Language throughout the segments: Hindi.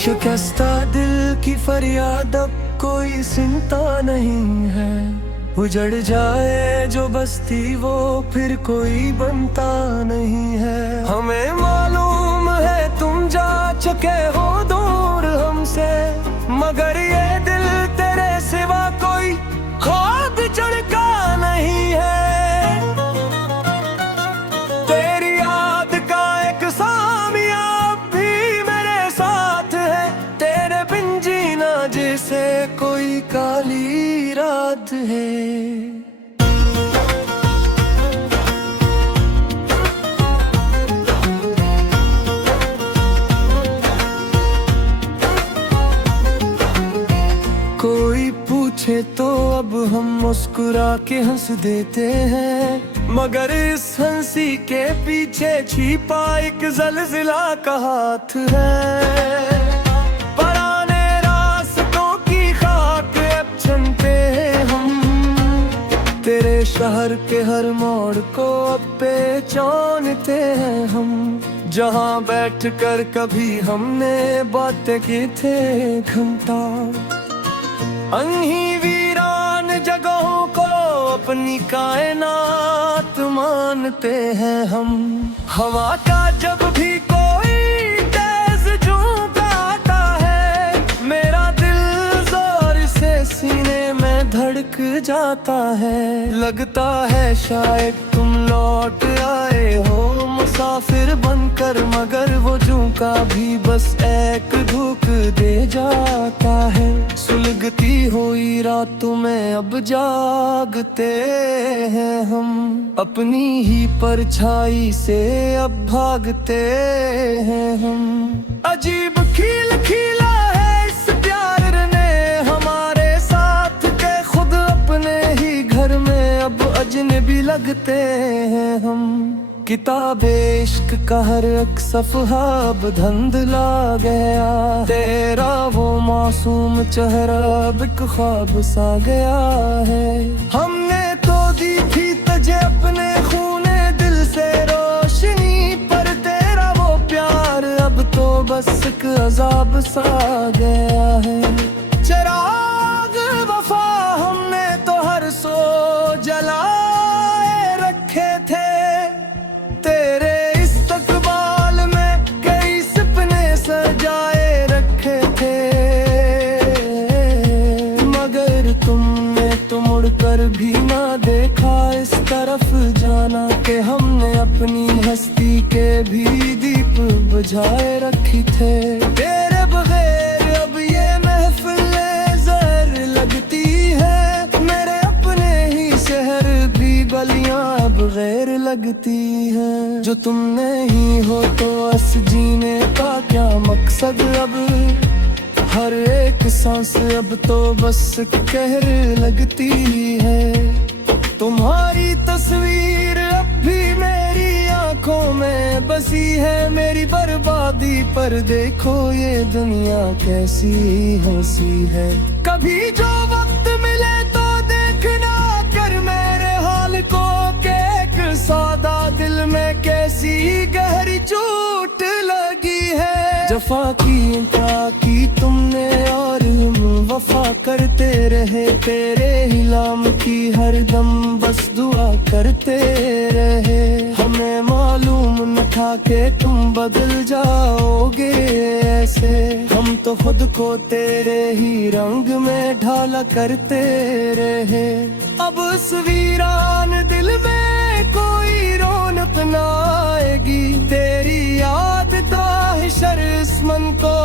शिकस्ता दिल की फरियाद अब कोई सुनता नहीं है। उजड़ जाए जो बस्ती वो फिर कोई बनता नहीं है। हमें मालूम है तुम जा चुके हो दूर हमसे, मगर ये दिल तेरे सिवा कोई ख्वाब चढ़का नहीं है। तेरी याद का एक सामिया भी मेरे साथ है, तेरे बिन जीना जैसे कोई काली रात है। कोई पूछे तो अब हम मुस्कुरा के हंस देते हैं, मगर इस हंसी के पीछे छिपा एक ज़लज़ला का हाथ है। पुराने रास्तों की खाक अब चुनते हैं हम, तेरे शहर के हर मोड़ को अब पहचानते हैं हम। जहाँ बैठकर कभी हमने बातें की थे घंटा, अनही वीरान जगहों को अपनी कायनात मानते हैं हम। हवा का जब भी कोई तेज झोंका आता है, मेरा दिल जोर से सीने में धड़क जाता है। लगता है शायद तुम लौट आए हो मुसाफिर बनकर, मगर वो झोंका भी बस एक धूप दे जाता है। सुलगती हुई रातों में अब जागते हैं हम, अपनी ही परछाई से अब भागते हैं हम। अजीब खिल खिला है इस प्यार ने हमारे साथ के, खुद अपने ही घर में अब अजनबी लगते हैं हम। किताबे इश्क का हर एक सफ़हा अब धुंधला गया, तेरा वो मासूम चेहरा अब एक ख्वाब सा गया है। हमने तो दी थी तुझे अपने खूने दिल से रोशनी, पर तेरा वो प्यार अब तो बस एक अजाब सा गया है। चिराग वफा हमने तो हर सो जलाए रखे थे, तेरे इस्तकबाल में कई सपने सजाए रखे थे, मगर तुमने तो मुड़कर भी ना देखा इस तरफ जाना, कि हमने अपनी हस्ती के भी दीप बुझाए रखी थे। तेरे बगैर अब ये महफिलें ज़हर लगती है, मेरे अपने ही शहर भी गलियां अब गैर लगती है। जो तुम नहीं हो तो अस जीने का क्या मकसद, अब हर एक सांस अब तो बस कहर लगती है। तुम्हारी तस्वीर अब भी मेरी आंखों में बसी है, मेरी बर्बादी पर देखो ये दुनिया कैसी हंसी है। कभी जो वक्त मिले तो देखना कर मेरे हाल को, के एक सादा दिल में कैसी गहरी चोट लगी है। जफा की तुमने और वफा करते रहे, तेरे हिलाम की हर दम बस दुआ करते रहे। हमें मालूम न था कि तुम बदल जाओगे ऐसे, हम तो खुद को तेरे ही रंग में ढाला करते रहे। अब उस वीरान दिल में कोई रौनक न आएगी, तेरी याद तो हिशर इस मन को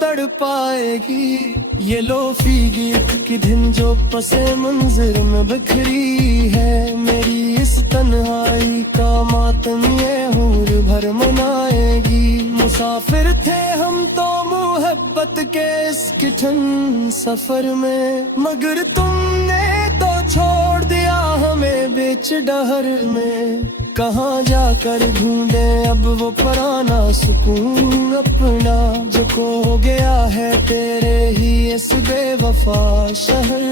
तड़ पाएगी। ये लोफी गीत की दिन जो पसे मंजिर में बिखरी है, मेरी इस तन्हाई का मातम ये हूर भर मनाएगी। मुसाफिर थे हम तो मोहब्बत के इस कठिन सफर में, मगर तुमने तो छोड़ दिया हमें बीच डहर में। कहाँ जाकर ढूंढे अब वो पुराना सुकून अपना, जो खो गया है तेरे ही इस बेवफा शहर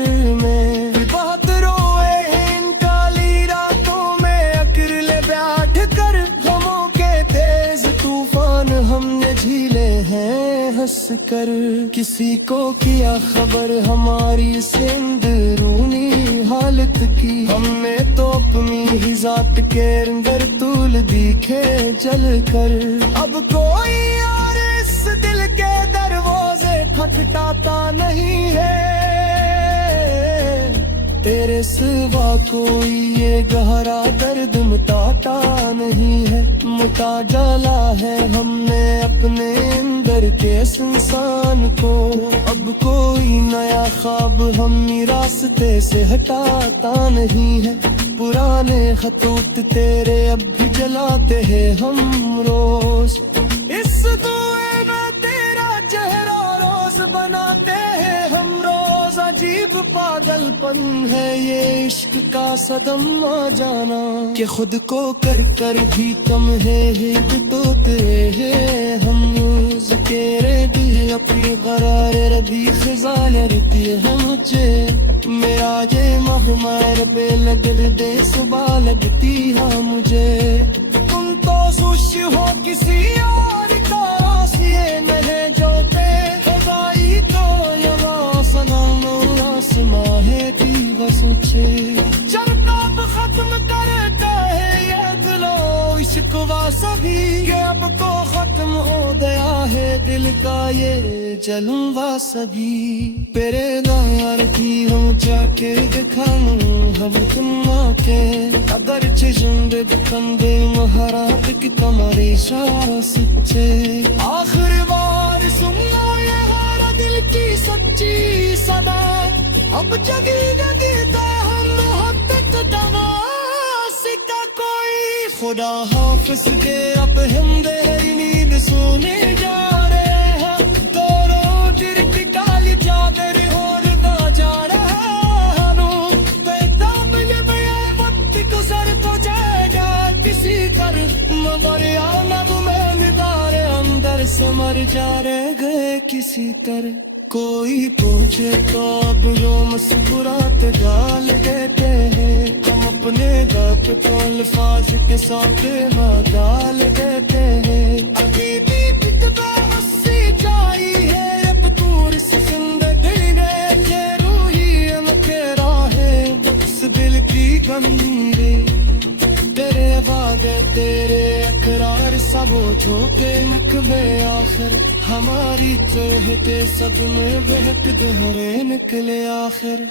में। बहुत रोए हैं इन काली रातों में अकेले बैठ कर, गमों के तेज तूफान हमने झीले हैं हंस कर। किसी को किया खबर हमारी इस अंदरूनी हालत की, हमने तो अपनी ही जात के अंदर तूल दिखे जल कर। अब कोई और इस दिल के दरवाजे खटखटाता नहीं है, तेरे सिवा कोई ये गहरा दर्द मिटाता नहीं है। मिटा डाला है हमने अपने अंदर के इस इंसान को, अब कोई नया ख्वाब हम रास्ते से हटाता नहीं है। पुराने खतूत तेरे अब भी जलाते हैं हम रोज, इस दुए में तेरा चेहरा रोज बनाते हैं हम रोज। अजीब पागलपन है ये इश्क का सदमा जाना, कि खुद को कर कर भी कम है तो तेरे है हम यूज। तेरे दिल अपनी करार रबी खिजान रहती है मुझे, मेरा ये महमार बेलगल दे सुबह लगती है मुझे। तुम तो खुश हो किसी और का रास्ते में जो पे खुदाई तो यहाँ सनम आसमां है दिवस मुझे। शर्ताब खत्म करता है ये दिलो शिकवा सभी, ये अब को खत्म हो गया है दिल का ये जलवा सभी। तेरे दायर की हम जाके दिखाऊं हम तुम के, अगर जिंद दिखंदे महारात की तुम्हारी सच्चे। आखिर बार सुनो ये हमारा दिल की सच्ची सदा, अब जगी जगी तो हम मोहब्बत दवा सिका कोई। खुदा हाफिज के अब हम देरी नींद सोने जा रहे हैं, तो रोज की काली चादर और दा जा रहा नो। बेताब ये वक्त गुजर तो जाएगा किसी कर, मगर आलब में निगारे अंदर से मर जा रहे गए किसी तर। कोई पूछे तो अब जो मुस्कुरात गाल देते हैं, हम अपने गात को अल्फाज के साथ ना डाल देते हैं। अभी भी बिकता हंसी जाई है अब तूर इस जिंदगी में, ये रूही अनके राहें बक्स दिल की गंदी। तेरे वादे तेरे अकरार सब झोंके नकबे आखिर, हमारी चहते सदमे बहक गहरे निकले आखिर।